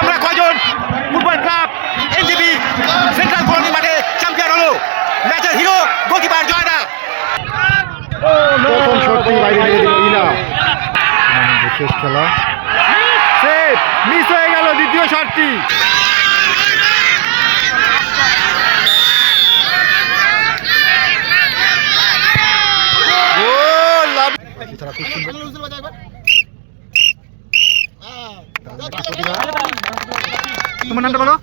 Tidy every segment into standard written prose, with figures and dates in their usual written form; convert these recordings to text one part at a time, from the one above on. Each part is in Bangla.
আমরা কয়জন football club NJB central colony মাঠে চ্যাম্পিয়ন হলো। ম্যাচের হিরো গোলকিপার জয়দা। প্রথম শটটি বাইরে নিয়ে দিল ইলা। শেষ খেলা সেভ মিস হয়ে গেল দ্বিতীয় শটটি। তোমার নামটা বলো।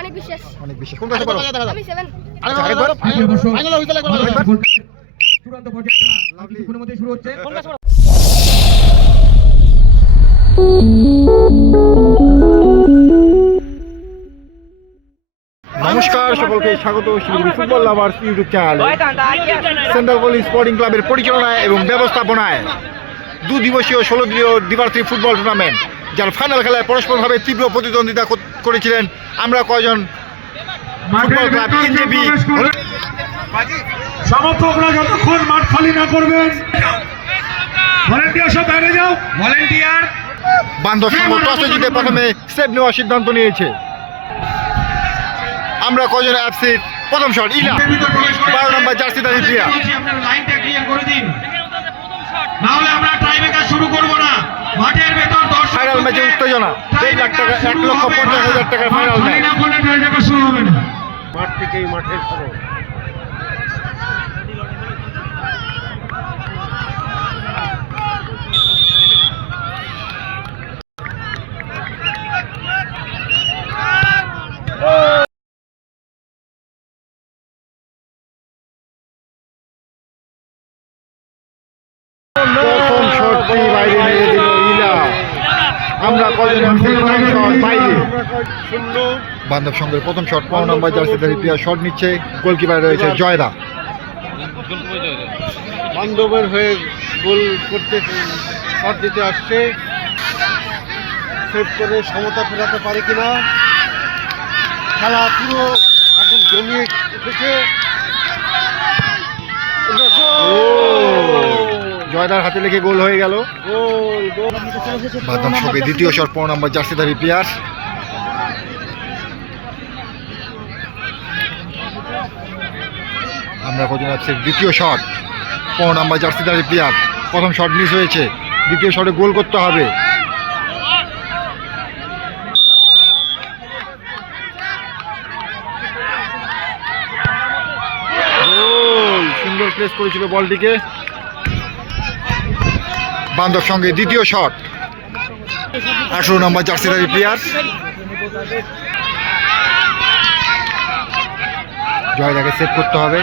অনেক বিশ্বাস। অনেক বিশ্বাস। কোন ক্লাসে পড়ো? আমি 7। চূড়ান্ত পর্যায়ে কিছুক্ষণের মধ্যে শুরু হচ্ছে। নমস্কার সকলকে স্বাগত Siliguri football lovers YouTube channel central colony sporting ক্লাবের পরিচালনায় এবং ব্যবস্থাপনায় 2 দিবসীয় 16 দিনীয় দ্বিবার্ষিক ফুটবল টুর্নামেন্ট, যার ফাইনাল খেলায় পরস্পরভাবে তীব্র প্রতিদ্বন্দ্বিতা করেছিলেন আমরা কয়জন ফুটবল ক্লাব এনজেবি। সমর্থকরা যতক্ষণ মাঠ খালি না করবেন, ভলান্টিয়ার সব বাইরে যাও। ভলান্টিয়ার বান্ধব সংঘ টসে জিতে প্রথমে সেভ নেওয়ার সিদ্ধান্ত নিয়েছে। আমরা কয়জন এফসির প্রথম শট ইলা, 12 নম্বর জার্সিধারী প্লেয়ার। আপনারা লাইনটা ক্লিয়ার করে দিন, না হলে আমরা টাইব্রেকার শুরু করব না। মাঠের ভেতর দর্শক ফাইনাল ম্যাচে উত্তেজনা, 1 লাখ টাকা 1,50,000 টাকার ফাইনাল ম্যাচ। না করলে টাইব্রেকার শুরু হবে না। মাঠ থেকেই মাঠের খবর। প্রথম শটটি বাইরে নিয়ে দিল ইলা। আমরা কয়জন বাইরে। বান্ধব সংঘের প্রথম শট 15 নম্বর জার্সিধারী প্লেয়ার শট নিচ্ছে। গোলকিপার রয়েছে জয়দা। বান্ধবের হয়ে গোল করতে শট দিতে আসছে, সেভ করে সমতা ফেরাতে পারে কিনা। খেলা পুরো এখন জমিয়ে উঠেছে। জয়দার হাতে লেগে গোল হয়ে গেল। গোল গোল বান্ধব সংঘের দ্বিতীয় শট 15 নম্বর জার্সিধারী প্লেয়ার। আমরা কজন অ্যাপসের দ্বিতীয় শট 15 নম্বর জার্সিধারী প্লেয়ার। প্রথম শট মিস হয়েছে, দ্বিতীয় শটে গোল করতে হবে। গোল, সুন্দর প্লেস করেছিল বলটিকে। বান্ধব সঙ্গে দ্বিতীয় শট 18 নম্বর জার্সিধারী প্লেয়ার। জয়দাকে সেভ করতে হবে।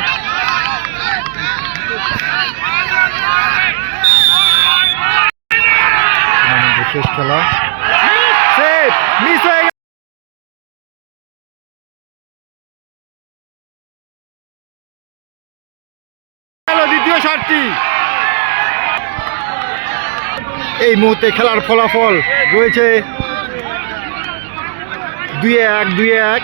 শেষ খেলা সেভ মিস হয়ে গেল দ্বিতীয় শটটি। এই মুহূর্তে খেলার ফলাফল রয়েছে 2-1।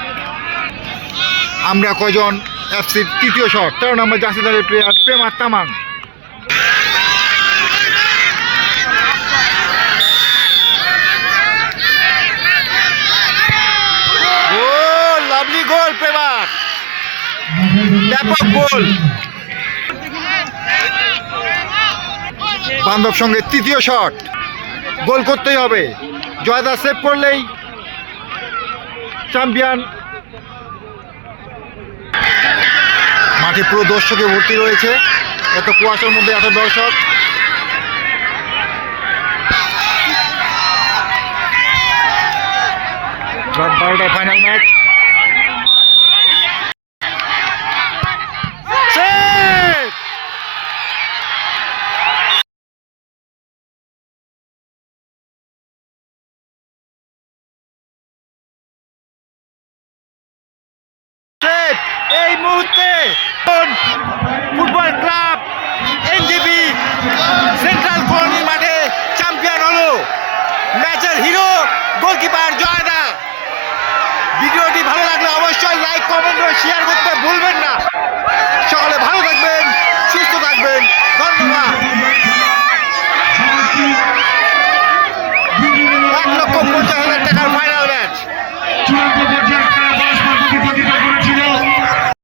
আমরা কয়জন এফসির তৃতীয় শট 13 নম্বর জার্সিধারী প্লেয়ার প্রেমা তামাং। গোল, লাভলি গোল প্রেমার, ব্যাপক গোল। বান্ধব সঙ্গে তৃতীয় শট, গোল করতেই হবে। জয়দা সেভ করলেই চ্যাম্পিয়ন। মাঠে পুরো দর্শকে ভর্তি রয়েছে, এত কুয়াশার মধ্যে এত দর্শক। রাত 12টায় ফাইনাল ম্যাচ। এই মুহূর্তে football club NJB central colony মাঠে চ্যাম্পিয়ন হলো। ম্যাচের হিরো গোলকিপার জয়দা। ভিডিওটি ভালো লাগলে অবশ্যই লাইক, কমেন্ট ও শেয়ার করতে ভুলবেন না।